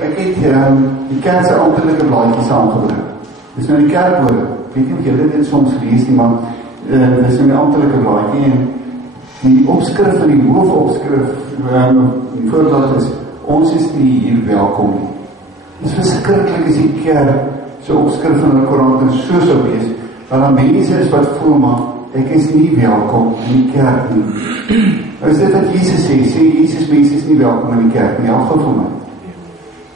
Ek het die kerk se amptelike blaadjie saamgebring. Dis nou die kerkwoorde. Ek weet nie of julle dit soms lees nie, maar dis nou die amptelike blaadjie en die opskrif van die hoofopskrif die voorblad is, ons is nie hier welkom nie. Dit is verskriklik as die kerk so opskrif van die Koran so sou wees, dat daar mense is wat voel, maar ek is nie welkom in die kerk nie. Nou is dit wat Jesus sê Jesus mense is nie welkom in die kerk nie, elk geval my.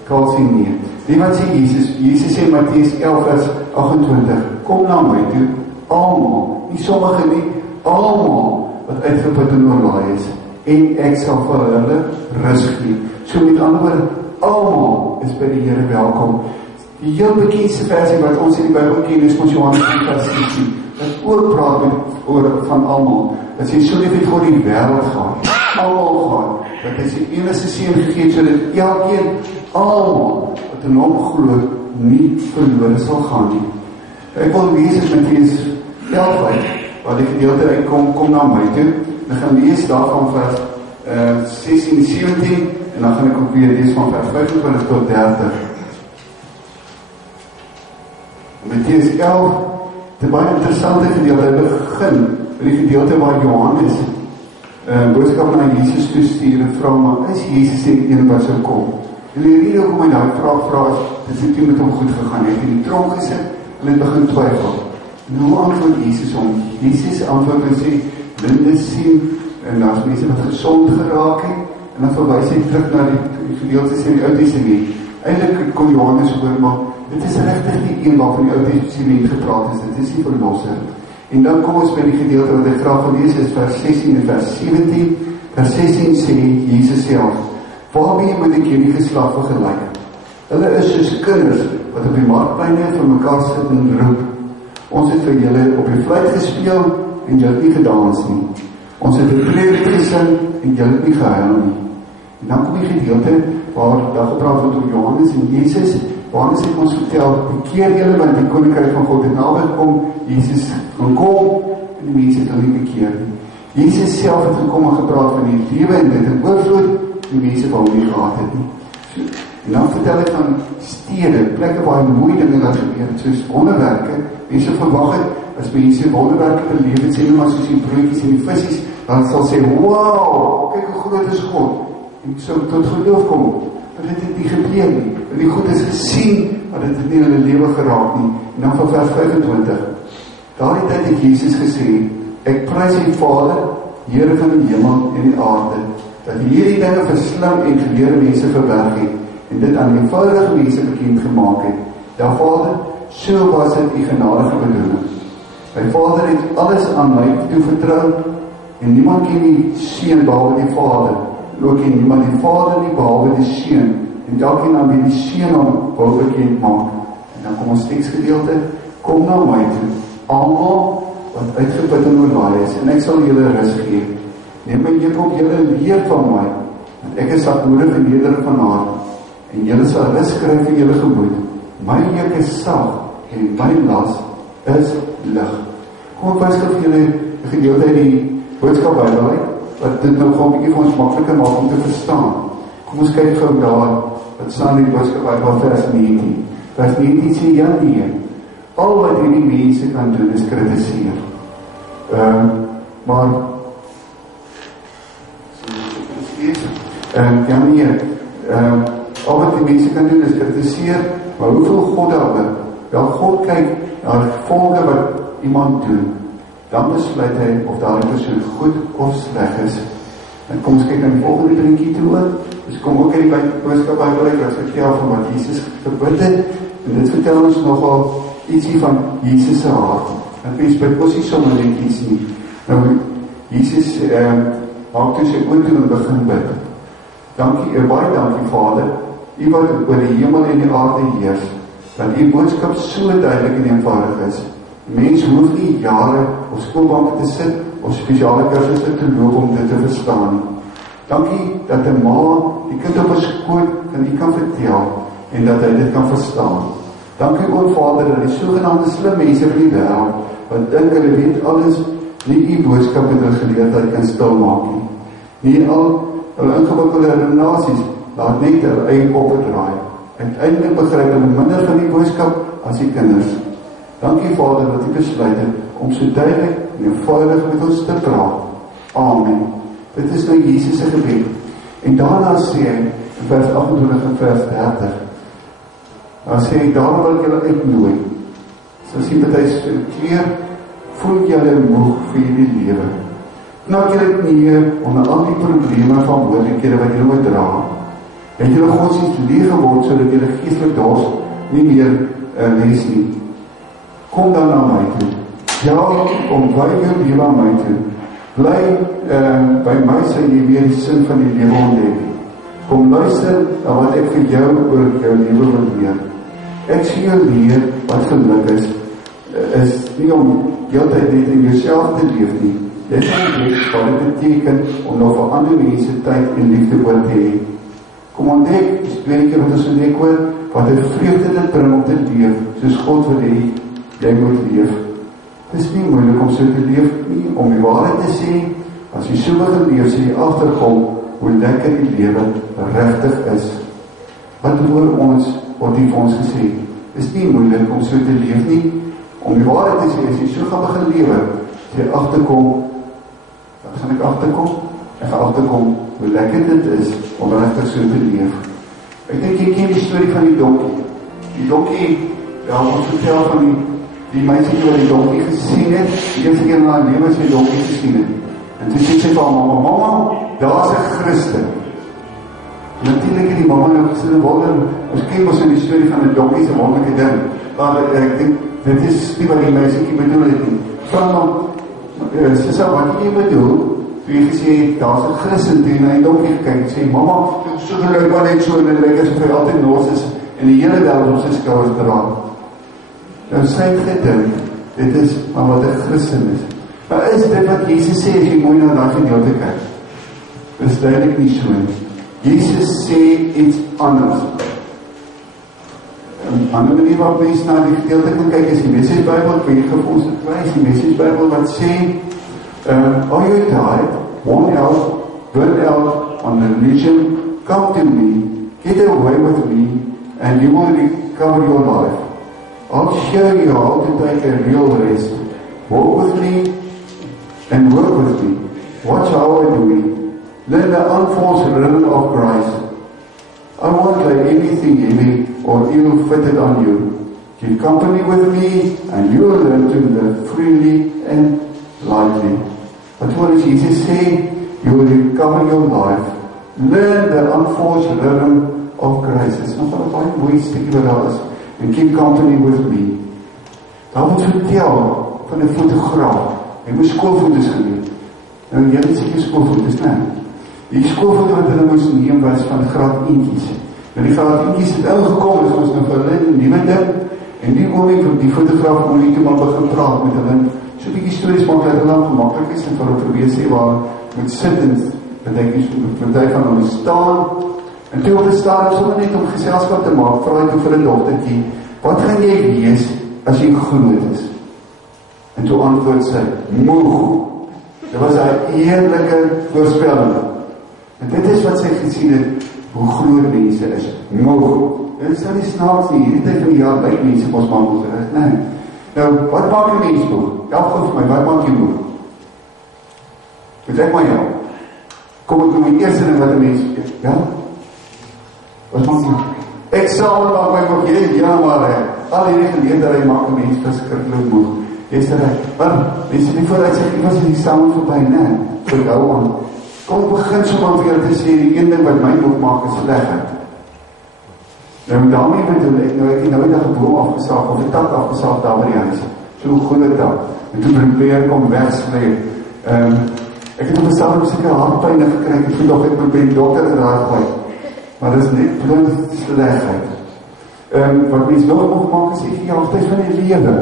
Kaal sê nie. Die wat sê Jesus sê Mattheus 11 vers 28, kom na my toe, almal, nie sommige nie, almal wat uitgeput en oorlaai is, en ek sal vir hulle rus gee. So met ander woorde, almal is by die Here welkom. Die heel bekendste versie wat ons in die Bybel ken is ons Johannes 3 vers 16, wat ook praat oor van almal. Dat sê so lief het God die wêreld gehad, almal gehad, dat hy sy enigste seun gegee het sodat elkeen, almal wat in hom glo, nie verlore sal gaan nie. Ek wil lees in Mattheus 11 uit, waar die gedeelte uitkom, kom na my toe. Ek gaan lees daarvan vers 16 en 17 en dan gaan ek ook weer lees van vers 25 tot 30. Mattheus 11, dit baie interessante gedeelte, hy begin met die gedeelte waar Johannes boodskap na Jesus toestuur en vra, maar is Jesus die een wat sou kom? En die rede hoekom hy daai vraag vra is, dit het nie met hom goed gegaan, hy het in die tronk gesit en hy begin twyfel. En hoe antwoord Jesus om? Jesus antwoord en sê, blinde sien, en daar is mense wat gesond geraak het, en dan verwys hy terug na die gedeeltes in die Ou Testament. Eintlik kon Johannes hoor, maar dit is regtig nie een waarvan die Ou Testament gepraat is, dit is die verlosser. En dan kom ons by die gedeelte wat ek graag wil lees, is vers 16 en vers 17. Vers 16 sê Jesus self, waarmee moet ek hierdie geslag vergelyk? Hulle is soos kinders wat op die markpleine vir mekaar sit en roep. Ons het vir julle op die fluit gespeel en julle het nie gedans nie. Ons het 'n preek gesing en julle het nie gehuil nie. En dan kom die gedeelte waar daar gepraat word oor Johannes en Jesus. Johannes het ons vertel, bekeer julle want die koninkryk van God het naby gekom. Jesus gaan kom en die mense het hom nie bekeer nie. Jesus self het gekom en gepraat van die lewe en dit in oorvloed, die mense wat hom nie gehad het nie. So, en dan vertel ek van stede, plekke waar mooi dinge daar gebeur het, soos wonderwerke. Mense verwag het, as mense wonderwerke beleef het, sê nou maar soos die broodjies en die visies, dan sal sê, wow, kyk hoe groot is God. En so tot geloof kom, maar dit het nie gebeur nie. En die goed is gesien, maar dit het nie in hulle lewe geraak nie. En dan van vers 25, daardie tyd het Jesus gesê, ek prys die Vader, Here van die hemel en die aarde, dat hierdie dinge vir slim en geleerde mense verberg het, en dit aan eenvoudige mense bekend gemaak het. Ja Vader, so was dit die genadige bedoeling. My Vader het alles aan my toevertrou, en niemand ken die Seun behalwe die Vader, en ook ken niemand die Vader nie behalwe die Seun, en elkeen aan wie die Seun hom wil bekend maak. En dan kom ons teksgedeelte, kom na my toe, almal wat uitgeput en oorlaai is, en ek sal julle rus gee. Neem my juk op julle leer van my, want ek is sagmoedig en nederig van hart, en julle sal rus kry vir julle gemoed. My juk is sag, en my las is lig. Kom ek wys vir julle die gedeelte uit die boodskap Bybel, wat dit nou gewoon 'n bietjie vir ons makliker maak om te verstaan. Kom ons kyk gou daar, wat staan in die boodskap Bybel vers 19. Vers 19 sê, ja nee, al wat hierdie mense kan doen is kritiseer. Maar ja nee, al wat die mense kan doen is kritiseer, maar hoeveel God daarin? Wel, God kyk na die gevolge wat iemand doen, dan besluit hy of daar 'n persoon goed of sleg is. En kom ons kyk aan die volgende prentjie toe. Dus kom ook in die boodskap Bybel wat vertel van wat Jesus gebid het, en dit vertel ons nogal ietsie van Jesus se hart. En mens bid ons nie sommer net iets nie. Nou, Jesus maak toe sy oor toe en begin bid. Dankie, baie dankie Vader, U wat oor die hemel en die aarde heers, dat U boodskap so duidelik en eenvoudig is. Mens hoef nie jare op skoolbank te sit of spesiale kursusse te loop om dit te verstaan nie. Dankie dat 'n ma die kind op 'n skoot kan vertel en dat hy dit kan verstaan. Dankie ook Vader dat die sogenaamde slim mense van die wêreld wat dink hulle weet alles, nie U boodskap met hulle geleerdheid kan stilmaak nie. Nie al hulle ingewikkelde redenasies laat net hulle eie koppe draai. Uiteindelik begryp hulle minder van die boodskap as die kinders. Dankie Vader dat U besluit het om so duidelik en eenvoudig met ons te praat. Amen. Dit is nou Jesus se gebed. En daarna sê hy in vers 28 en vers 30. Dan sê hy, daarom wil ek julle uitnooi. So sien dat hy keer voel julle moeg vir jullie lewe. Knak julle knieë onder al die probleme van moeilijkhede wat julle moet dra. Het julle godsdienst leeg geword sodat julle geestelik dors nie meer lees nie. Kom dan na my toe. Ja, kom by jou lewe aan my toe. Bly by my sê jy weer die sin van die lewe ontdek. Kom luister na wat ek vir jou oor jou lewe wil leer. Ek sê jou leer wat geluk is nie om heeltyd net in jouself te leef nie. Dit is wat dit beteken om nou vir ander mense tyd en liefde oor te hê. Kom ontdek, die tweede keer wat ons ontdek oor, wat het vreugde dit bring om te leef, soos God wil hê, jy moet leef. Het is nie moeilik om so te leef nie, om die waarheid te sê, as jy so begin leef, sê jy agterkom, hoe lekker die lewe regtig is. Wat oor ons, wat die vir ons gesê, is nie moeilik om so te leef nie, om die waarheid te sê, as jy so gaan begin lewe, sê jy agterkom, wat gaan ek agterkom? Ek gaan agterkom, hoe lekker dit is, om regtig so te leef. Ek dink jy ken die storie van die donkie. Die donkie, ja, ons vertel van die meisie wat die donkie gesien het, die eerste keer in haar lewe sy donkie gesien het. En toe sê sy van mama, daar is 'n Christen. En natuurlijk het die mama nou gesê, ons ken ons in die storie van die donkie, se wonderlike ding. Maar ek dink, dit is nie wat die meisie bedoel het nie. Vraag dan, sy sê, wat jy bedoel? Toe jy gesê, daar is 'n Christen, toe jy na die donkie gekyk, en sê, mama, so gelijk maar net so, en dit lyk asof hy altyd los is, en die hele wêreld op sy skouers dra. Nou sy het gedink, dit is maar wat 'n Christen is. Maar is dit wat Jesus sê, as jy mooi na daai gedeelte kyk? Dit is duidelik nie so nie. Jesus sê iets anders. Een ander manier wat mens na die gedeelte kan kyk, is die Message Bible, vir jy vir ons het wijs, die Message Bible wat sê, are you tired, worn out, burnt out on religion? Come to me, get away with me, and you will recover your life. I'll show you how to take a real rest. Walk with me and work with me. Watch how I do it. Learn the unforced rhythm of Christ. I won't lay anything heavy or ill-fitted on you. Keep company with me and you will learn to live freely and lightly. But what does Jesus say? You will recover your life. Learn the unforced rhythm of Christ. It's not a baie mooi stukkie wat daar is. And keep company with me. Daar word vertel van 'n fotograaf. Hy moes skoolfoto's geneem. Nou jy het seker skoolfoto's, né? Die skoolfoto wat hulle moes neem was van graad eentjies. Nou die graad eentjies het ingekom, is ons nou vir hulle nuwe ding. En die oomie van die fotograaf moet nie toe maar begin praat met hulle. So 'n bietjie stories maak dat hulle gemaklik is en vir hulle probeer sê waar moet sit en party van hulle staan. En toe op die stadium sommer net om geselskap te maak, vra hy toe vir 'n dogtertjie, wat gaan jy wees as jy groot is? En toe antwoord sy, moeg. Dit was 'n eerlike voorspelling. En dit is wat sy gesien het, hoe groot mense is, moeg. Dit is nou nie snaaks nie, hierdie tyd van die jaar lyk mense ons maar moeg, nee. Nou, wat maak een mens moeg? Help vir my, wat maak jy moeg? Betrek maar jou. Kom ek doen die eerste ding wat een mens, ja? Wat maak jy? Examen maak my moeg, jy, ja maar, al die geleerdheid maak een mens verskriklik moeg. Jy is reg, maar, mense nie vooruit sê, ek was in die samen voorbij, nee, vir jou aan. Kom ek begin sommer vir jou te sê, die een ding wat my moeg maak is slegheid. Nou daarmee bedoel ek, nou ek het nou die dag 'n boom afgesaag, of 'n tak afgesaag daar by die huis, so'n goede tak, en toe probeer kom wegsleep. Ek het op die saam seker hartpyn gekry, ek het nog ek probeer die dokter geraak gooi, maar dit is net blind slegheid. Wat mens nog moeg maak is die gejaagdheid van die lewe.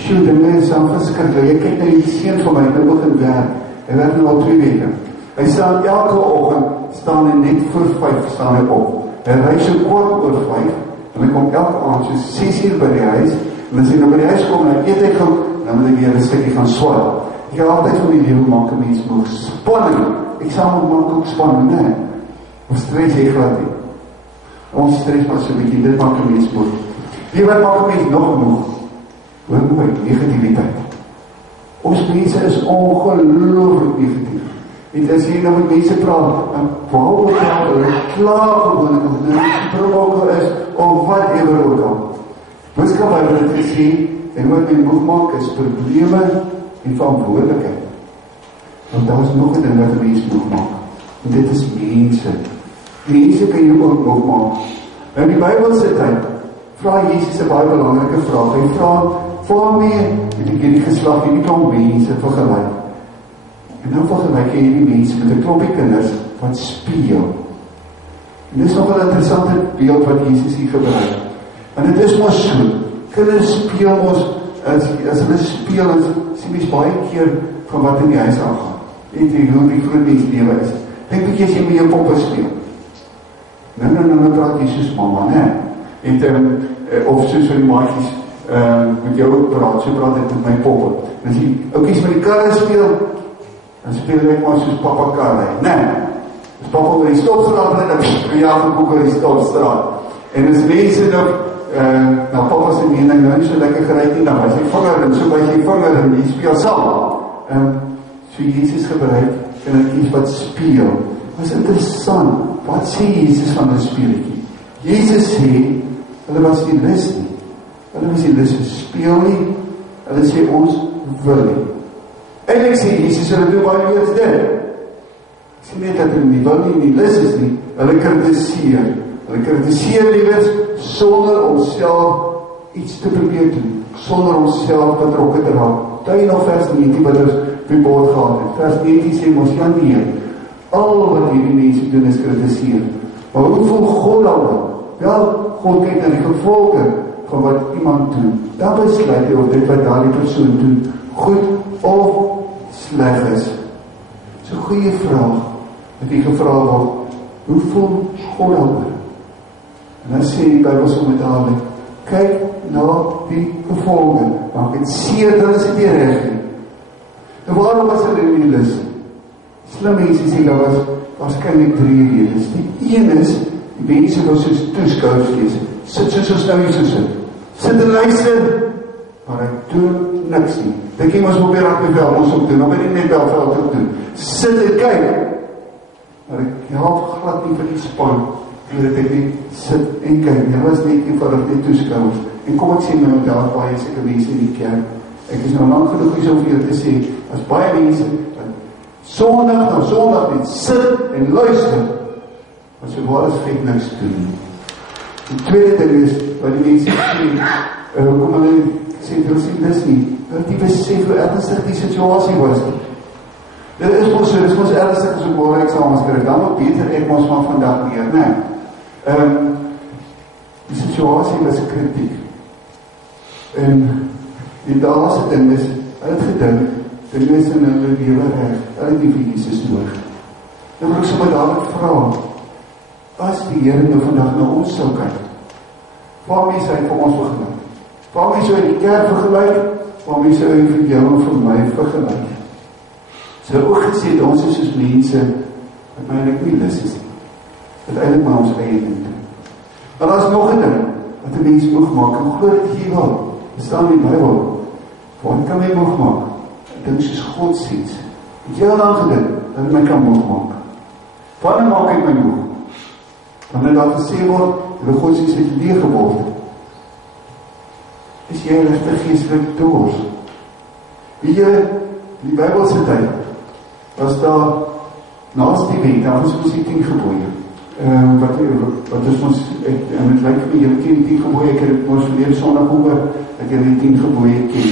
Sjoe, die mens aan verskrikkelijk, jy kyk na die seun van my, hy begin werk, hy werk nou al 2 weke. Hy staan elke oggend, staan hy net voor 5, staan hy op. Hy ry so kort oor 5, en hy kom elke aand so 6 uur by die huis, en as hy nou by die huis kom, en hy eet hy goed, dan moet hy weer 'n stukkie gaan swat. Ek het altyd van die lewe maak 'n mens moeg. Spanning, eksamen maak ook spanning, nee. Of stres jy glad nie. Ons stres maar so 'n bietjie, dit maak 'n mens moeg. Wie wat maak 'n mens nog moeg? Hoor mooi, negativiteit. Ons mense is ongelooflik negatief. En as jy nou met mense praat, en waaroor praat hulle klaar gewoonlik, of nou die probokkel is, of wat ever ook al. Boodskap by wat het gesê, en wat my moeg maak is probleme en verantwoordelikheid. Want daar is nog 'n ding wat 'n mens moeg maak. En dit is mense. Mense kan jou ook moeg maak. Nou in die Bybelse tyd, vra Jesus 'n baie belangrike vraag. Hy vra, waarmee het ek hierdie geslag, hierdie klomp mense vergelyk? En nou vergelyk jy hierdie mense met 'n klompie kinders wat speel. En dis nog 'n interessante beeld wat Jesus hier gebruik. En dit is mos so, kinders speel ons, as hulle speel, sien mens baie keer van wat in die huis aangaan. Weet jy hoe die groot mens lewe is. Dink bietjie as jy met jou poppe speel. Nou praat jy soos mamma, né? En of soos vir die maatjies, met jou praat, so praat ek met my poppe. En as die oukies met die karre speel, dan speel ek maar soos papa karre, né? As papa oor die stopstraat ry, dan jaag ek ook oor die stopstraat. En as mense nou papa se mening nou nie so lekker gery nie, dan was hy vinger en so was hy vinger en die speel saam. So Jesus gebruik kindertjies wat speel. Dit is interessant, wat sê Jesus van 'n speletjie? Jesus sê, hulle was nie lus nie. Hulle was nie lus te speel nie, hulle sê ons wil nie. Eintlik sê Jesus, hulle doen baie meer as dit. Sê net dat hulle nie wil nie lus is nie, hulle kritiseer. Hulle kritiseer liewers sonder onsself iets te probeer doen, sonder onsself betrokke te raak. Tuin nog vers 19 wat ons op die bord gehad het. Vers 19 sê ons, ja nee, al wat hierdie mense doen is kritiseer. Maar hoe voel God dan? Wel, God kyk na die gevolge van wat iemand doen. Dan besluit hy of dit wat daardie persoon doen, goed of sleg is. So 'n goeie vraag, wat die gevra word, hoe voel God dan? En dan sê die Bybel so met David, kyk na die gevolge, maak het seer, dan is dit nie reg nie. En waarom was hulle nie lus? Slim mense sê, daar was waarskynlik 3 redes. Die een is, die mense was soos toeskouers wees, sit soos ons nou hier so sit. Sit en luister, maar ek doen niks nie. Dink jy ons probeer rugbyveld ons ook doen, dan moet jy net velveld ook doen. Sit en kyk, maar ek help glad nie vir die span, dat ek nie sit en kyk, jy was net eenvoudig net toeskouers. En kom ek sê nou, daar baie seker mense in die kerk, ek is nou lang genoeg hier so vir jou te sê, as baie mense, Sondag na Sondag net sit en luister, maar so waar is gek niks doen. Die tweede ding is, wat die mense sê, kom hulle sê, wil sê dis nie, wil die besef hoe ernstig die situasie was nie. Dit is ons so, dit is ons ernstig as ek oor eksamens kry, dan ook beter ek ons van vandag meer, nee. Die situasie was kritiek. En die laaste ding is, hy het gedink, die mense in hulle lewe reg, hulle het nie vir Jesus nodig. Dan wil ek sommer dadelijk vra, as die Here nou vandag na ons sou kyk, waarmee sou hy vir ons vergelyk? Waarmee sou hy die kerk vergelyk? Waarmee sou hy vir jou en vir my vergelyk? Sy het ook gesê, dat ons is soos mense, wat my eintlik nie lus is, wat eintlik maar ons eie ding doen. Maar daar is nog 'n ding, wat 'n mens moeg maak, en glo dit hier wel, dit staan in die Bybel, wat kan my moeg maak? Dink soos godsdiens. Het jy al aangedink, dat my kan moeg maak? Wanneer maak ek my moeg? Wanneer daar gesê word, die godsdiens het leeg geword. Is jy regtig geestelik dors? Weet jy, in die Bybelse tyd, was daar, naast die wet, daar was ons die 10 gebooie. Wat is ons, en het lyk vir my, jy ken die 10 gebooie, ek het ons verlede Sondag oor, ek het die 10 gebooie ken.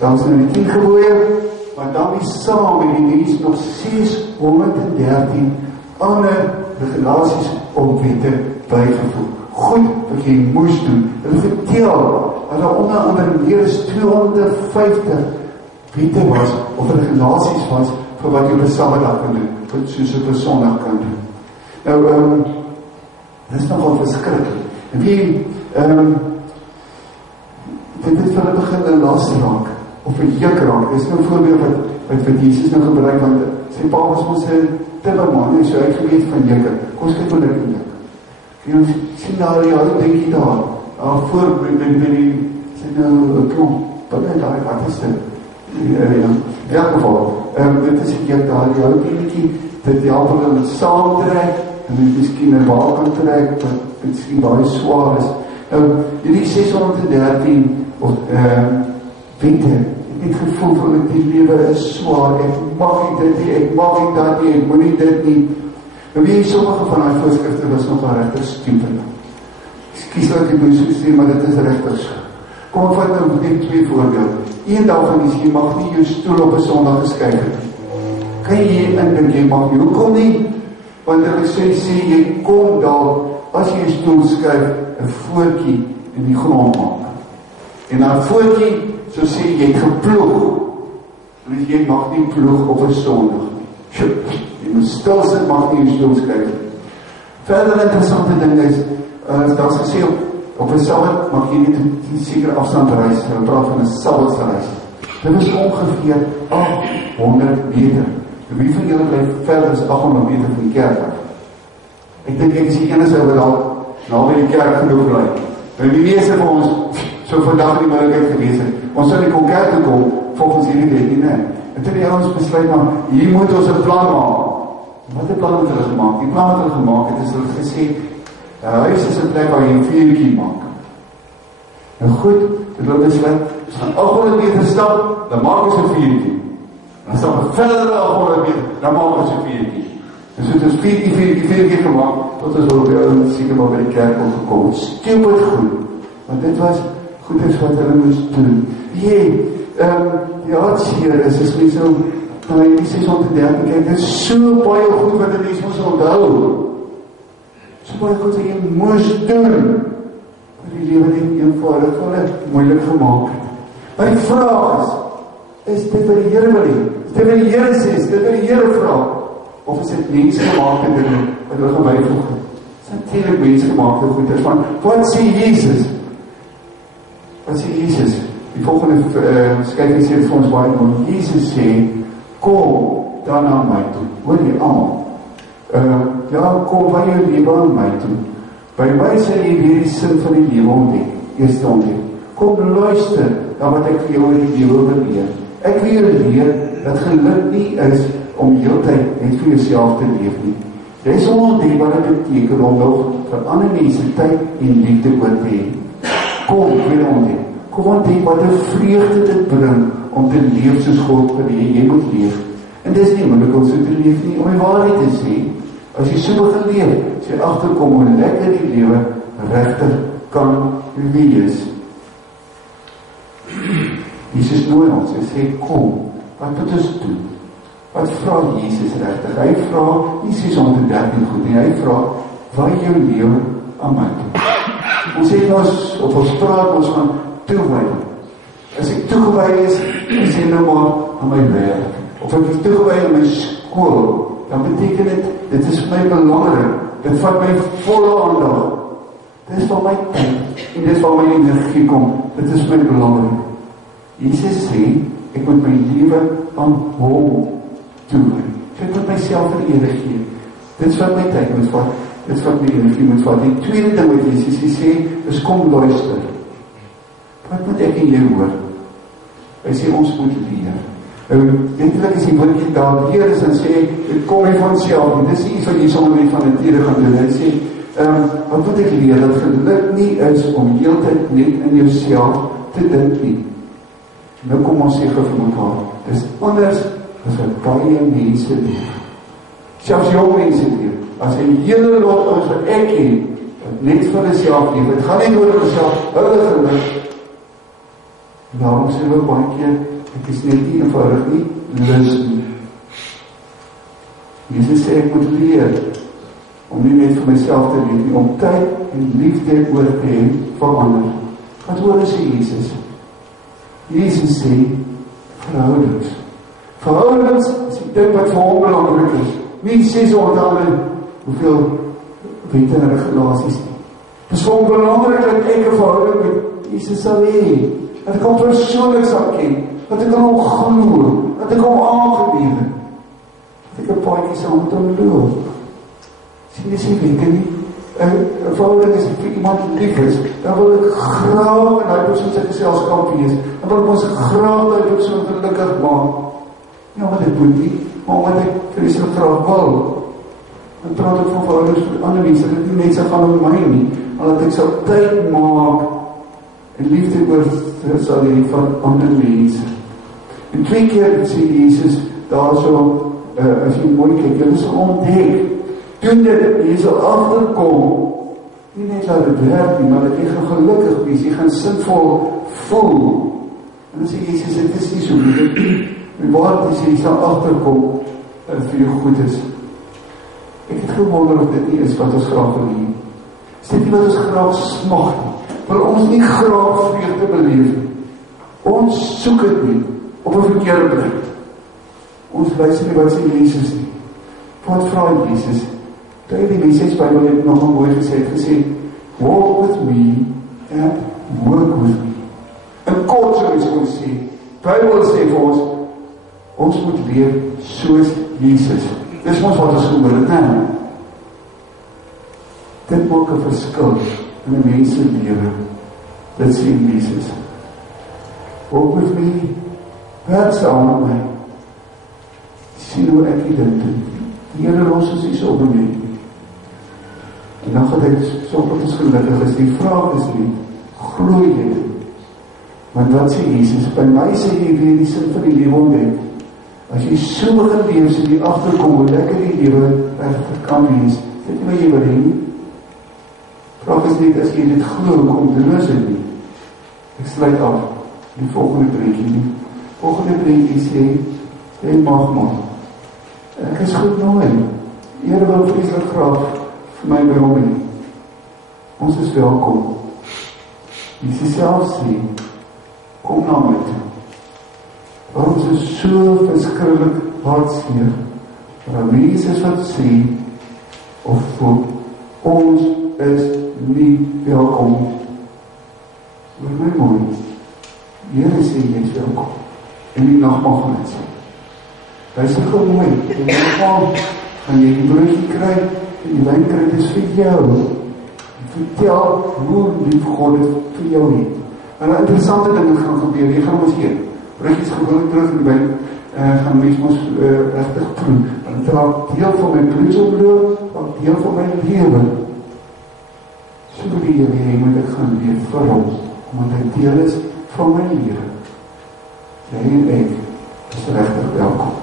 Dan is nou die 10 gebooie, maar dan is saam met die mens nog 613 ander regulasies of wette bygevoeg. Goed wat jy moes doen. Hulle vertel, dat daar onder andere meer as 250 wette was, of regulasies was, vir wat jy op 'n Saterdag kan doen, wat soos op 'n Sondag kan doen. Nou, dit is nogal verskriklik. En wie, dit het vir hulle begin 'n las raak, of 'n juk raak. Dit is nou 'n voorbeeld wat Jesus nou gebruik, want sy pa was ons 'n timmerman, en so uitgeweet van jukke. Kom ons kyk hoe dit juk. En ons sien daar die oude dinkie daar, voorbreek by die, sê nou, klomp, wat is dit? In elk geval, dit is ek daar die oude dinkie, dit help hulle met saamtrek, en dit miskien een waal kan trek, wat miskien baie zwaar is. Nou, hierdie 613, of wette, ek het gevoel van die lewe is zwaar, ek mag nie dit nie, ek mag nie dat nie, ek moet nie dit nie. Nou weet jy, sommige van die voorskrifte was nog wel rechtig stupid. Kies dat ek moet so sê, maar dit is rechtig. Kom ek vat nou net 2 voorbeeld. Een daarvan is, jy mag nie jou stoel op 'n Sondag geskuif het. Kan jy indink, jy mag nie, hoekom nie? Want hulle sê, jy kom daar, as jy 'n stoel skuif, 'n voetjie in die grond maak. En dan voetjie, so sê jy het geploeg. Dus jy mag nie ploeg op 'n Sondag nie. Jy moet stil sit, mag nie 'n stoel skuif. Verder interessante ding is, daar is gesê, op 'n Sabbat mag jy nie die sekere afstand reis, hulle praat van 'n Sabbatsreis. Dit is ongeveer 800 meter. Wie van julle bly verder as 800 meter van die kerk af? Ek dink ek is die enige wat al naby die kerk genoeg bly. En die meeste van ons so vandag die moontlikheid gewees het. Ons sou nie kon kerk toe kom volgens hierdie wet nie, nee. En toe die ouens besluit, maar hier moet ons 'n plan maak. Wat 'n plan het hulle gemaak? Die plan wat hulle gemaak het, is hulle gesê, huis is 'n plek waar jy 'n vuurtjie maak. Nou goed, dit wil besluit, ons gaan 800 meter stap, dan maak ons 'n vuurtjie. Dan stap ons verder 800 meter, dan maak ons 'n vuurtjie. En so het ons vuurtjie gemaakt, tot ons op die seker maar by die kerk gekom. Stupid goed, want dit was goeders wat hulle moest doen. Die hartseer is mens nou, na die 613 kyk, dit is so baie goed wat die mens moest onthou. So baie goed wat jy moest doen, wat die lewe net eenvoudig van het moeilik gemaakt het. Maar die vraag is dit wat die Here wil hê? Is dit wat die Here sê? Is dit wat die Here vraag? Of is dit mensgemaakte dinge wat hulle gaan byvoeg? Dit is natuurlik mensgemaakte goeders van, wat sê Jesus? Wat sê Jesus? Die volgende skyfie sê vir ons baie mooi. Jesus sê, kom dan na my toe. Hoor jy almal? Kom by jou lewe aan my toe. By my sal jy weer die sin van die lewe ontdek. Eerste ontdek. Kom luister na wat ek vir jou in die lewe wil leer. Ek wil jou leer dat geluk nie is om die hele tyd net vir jouself te leef nie. Jy is ontdek wat dit beteken om nog vir ander mense tyd en liefde oor te hê. Kom, weer ontdek. Kom ontdek wat 'n vreugde dit bring om te leef soos God wil hê jy moet leef. En dis nie moeilik om so te leef nie, om die waarheid te sê. As jy so begin leef, sê agterkom hoe lekker die lewe regtig kan wees. Jesus nooi ons, hy sê kom, wat moet ons doen? Wat vra Jesus regtig? Hy vra nie 613 goed nie, hy vra, waar jou lewe aan my toe? Ons sê ons, of ons praat ons van toewy. As ek toegewy is, dan sê nou maar aan my werk. Of ek is toegewy aan my skool, dan beteken dit is vir my belangrik. Dit vat my volle aandag. Dit is van my tyd, en dit is van my energie kom. Dit is my belangrik. Jesus sê, ek moet my lewe aan hom toewy. Ek moet myself in ere gee. Dit is wat my tyd moet vat. Dit is wat my energie moet vat. Die tweede ding wat Jesus sê, is kom luister. Wat moet ek in jou hoor? Hy sê, ons moet leer. Eintlik is die woordjie daar, leer is en sê, dit kom nie van self nie. Dit is iets wat jy sommer net van nature gaan doen. Hy sê, wat moet ek leer? Dat geluk nie is om heeltyd net in jouself te dink nie. Nou kom ons sê vir mekaar, dit is anders as wat baie mense leef. Selfs jong mense leef. As hy hele lot ons wat ek het, wat net vir myself leef, het gaan nie oor myself, hulle geluk. Daarom sê we baie keer, ek is net nie eenvoudig nie, lus nie. Jesus sê, ek moet leer, om nie net vir myself te leef nie, om tyd en liefde oor te hê vir ander. Wat hoor sê Jesus? Jesus sê, verhoudings. Verhoudings is die ding wat vir hom belangrik is. Wie sê so onthou hoeveel wette en regulasies nie. Het is vir hom belangrik dat ek 'n verhouding met Jesus sal hê. Dat ek hom persoonlik sal ken. Dat ek hom glo. Dat ek hom aangeneem. Dat ek 'n paadjie sal met hom loop. Sien jy sê wette nie? 'n verhouding is vir iemand lief is, dan wil ek graag in daai persoon se geselskap wees. Dan wil ons graag daai persoon gelukkig maak. Ja, maar dit moet nie, maar wat ek vreeslik graag wil. Dan praat ek van verhoudings met ander mense, dit nie net so gaan oor my nie, maar dat ek sal tyd maak en liefde oor sal hê van ander mense. En 2 keer sê Jesus, daar so, as jy mooi kyk, jy sal ontdek, toen jy sal agterkom, nie net dat dit werk nie, maar dat jy gaan gelukkig wees, jy gaan sinvol voel. En dan sê Jesus, dit is nie so moeilik nie. En waar jy sal agterkom, dat het vir jou goed is. Ek het gewonder of dit nie is wat ons graag wil hê. Is dit nie wat ons graag smag nie? Wil ons nie graag vreugde beleef nie? Ons soek het nie, op 'n verkeerde plek. Ons luister nie wat sê Jesus nie. Wat vra Jesus? Toe die Messiasbybel het nog mooi gesê, walk with me and work with me. In kort sou ons kon sê, Bybel sê vir ons moet leef soos Jesus. Dis ons wat ons gehoor het, nee. Dit maak 'n verskil in 'n mens se lewe. Dit sê Jesus. Walk with me, werk saam met my. Sien hoe ek dit doen. Die Here los ons nie so op nie. En dan gaan ek sopot ons gelukkig is. Die vraag is nie, glo jy dit? Want wat sê Jesus? By my sê jy weer die sin van die lewe ontdek. As jy so begin leef, so die agterkom, hoe lekker die lewe regtig kan wees, dit nie wat jy wil hê nie. Vraag is net, as jy dit glo, kom doen is dit nie. Ek sluit af, die volgende prentjie nie. Volgende prentjie sê, jy mag maar. Ek is goed nou in. Here wil vreeslik graag vir my by hom hê. Ons is welkom. Jesus self sê, kom na my toe. Want ons is so verskillik hartseer. Maar mense wat sê, of voel, ons is nie welkom. Hoor my mooi. Here sê, jy is welkom. En die nag mag net sê. Hy sê gou mooi, en jy gaan jy die broodjie kry, en die wyn kry, dit is vir jou. Vertel hoe lief God het vir jou het. En interessante dinge gaan gebeur, jy gaan ons hier. Broodjies gewoonlik terug in die wyn, gaan mens ons regtig proe. En het raak deel van my bloedsoploop, raak deel van my lewe. So die Here moet ek gaan leef vir ons, omdat hy deel is van my lewe. Jy en ek is regtig welkom.